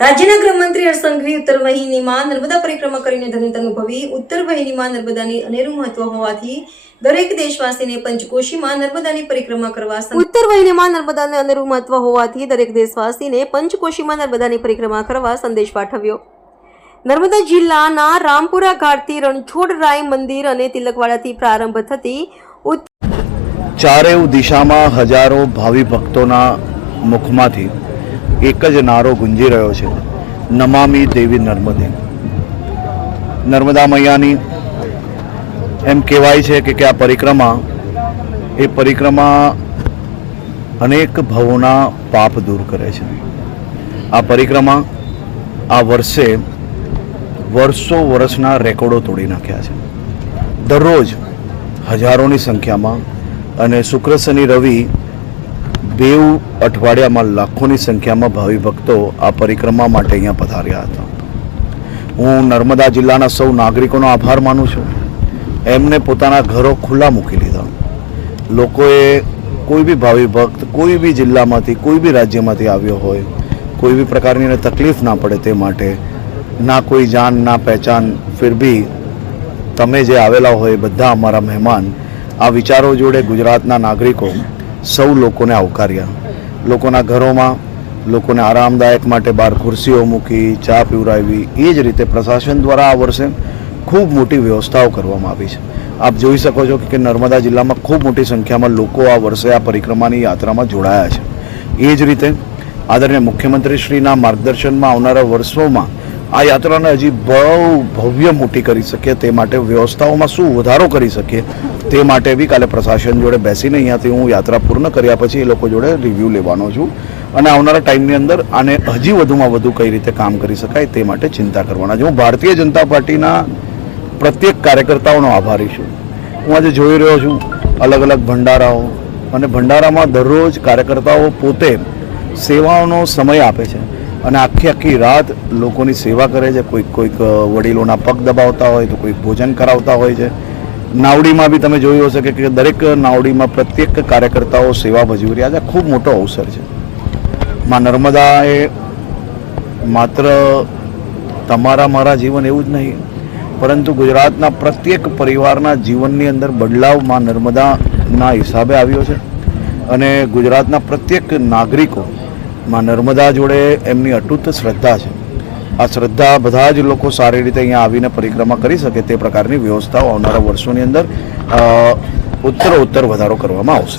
રાજ્યના ગૃહમંત્રી હર્ષ સંઘવી ઉત્તર વાહિનીમાં નર્મદા પરિક્રમા કરીને ધન્યતા અનુભવી. ઉત્તર વાહિનીમાં નર્મદાની અનેરું મહત્વ હોવાથી દરેક દેશવાસીને પંચકોશીમાં નર્મદાની પરિક્રમા કરવા ઉત્તર વાહિનીમાં નર્મદાને અનેરું મહત્વ હોવાથી દરેક દેશવાસીને પંચકોશીમાં નર્મદાની પરિક્રમા કરવા સંદેશ પાઠવ્યો. નર્મદા જિલ્લાના રામપુરા ઘાટથી રણછોડરાય મંદિર અને તિલકવાડાથી પ્રારંભ થતી ચારેય દિશામાં હજારો ભાવિ ભક્તોના મુખમાંથી એક જ નારો ગુંજી રહ્યો છે, નમામિ દેવી નર્મદે. નર્મદા મૈયાની એમ કહેવાય છે કે આ પરિક્રમા અનેક ભવોના પાપ દૂર કરે છે. આ પરિક્રમા આ વર્ષના રેકોર્ડો તોડી નાખ્યા છે. દરરોજ હજારોની સંખ્યામાં અને શુક્ર શનિ રવિ બેઉ અઠવાડિયામાં લાખોની સંખ્યામાં ભાવિ ભક્તો આ પરિક્રમા માટે અહીંયા પધાર્યા હતા. હું નર્મદા જિલ્લાના સૌ નાગરિકોનો આભાર માનું છું. એમને પોતાના ઘરો ખુલ્લા મૂકી લીધા. લોકોએ કોઈ બી ભાવિ ભક્ત કોઈ બી જિલ્લામાંથી કોઈ બી રાજ્યમાંથી આવ્યો હોય, કોઈ બી પ્રકારની તકલીફ ના પડે તે માટે ના કોઈ જાન ના પહેચાન, ફિર બી તમે જે આવેલા હોય બધા અમારા મહેમાન, આ વિચારો જોડે ગુજરાતના નાગરિકો સૌ લોકોને આવકાર્યા. લોકોના ઘરોમાં લોકોને આરામદાયક માટે બહાર ખુરશીઓ મૂકી, ચા પીવડાવી. એ જ રીતે પ્રશાસન દ્વારા આ વર્ષે ખૂબ મોટી વ્યવસ્થાઓ કરવામાં આવી છે. આપ જોઈ શકો છો કે નર્મદા જિલ્લામાં ખૂબ મોટી સંખ્યામાં લોકો આ વર્ષે આ પરિક્રમાની યાત્રામાં જોડાયા છે. એ જ રીતે આદરણીય મુખ્યમંત્રીશ્રીના માર્ગદર્શનમાં આવનારા વર્ષોમાં આ યાત્રાને હજી બહુ ભવ્ય મોટી કરી શકીએ તે માટે વ્યવસ્થાઓમાં શું વધારો કરી શકીએ તે માટે બી કાલે પ્રશાસન જોડે બેસીને અહીંયાથી હું યાત્રા પૂર્ણ કર્યા પછી એ લોકો જોડે રિવ્યૂ લેવાનો છું અને આવનારા ટાઈમની અંદર આને હજી વધુમાં વધુ કઈ રીતે કામ કરી શકાય તે માટે ચિંતા કરવાના છે. હું ભારતીય જનતા પાર્ટીના પ્રત્યેક કાર્યકર્તાઓનો આભારી છું. હું આજે જોઈ રહ્યો છું અલગ અલગ ભંડારાઓ, અને ભંડારામાં દરરોજ કાર્યકર્તાઓ પોતે સેવાઓનો સમય આપે છે અને આખી રાત લોકોની સેવા કરે છે. કોઈક વડીલોના પગ દબાવતા હોય તો કોઈક ભોજન કરાવતા હોય છે. નાવડીમાં બી તમે જોયું હશે કે દરેક નાવડીમાં પ્રત્યેક કાર્યકર્તાઓ સેવા ભજવી રહ્યા છે. ખૂબ મોટો અવસર છે. માં નર્મદા એ માત્ર તમારા મારા જીવન એવું જ નહીં, પરંતુ ગુજરાતના પ્રત્યેક પરિવારના જીવનની અંદર બદલાવ માં નર્મદાના હિસાબે આવ્યો છે અને ગુજરાતના પ્રત્યેક નાગરિકો માં નર્મદા જોડે એમની અતૂટ શ્રદ્ધા છે. આ શ્રદ્ધા બધા જ લોકો સારી રીતે અહીંયા આવીને પરિક્રમા કરી શકે તે પ્રકારની વ્યવસ્થાઓ આવનારા વર્ષોની અંદર ઉત્તરોત્તર વધારો કરવામાં આવશે.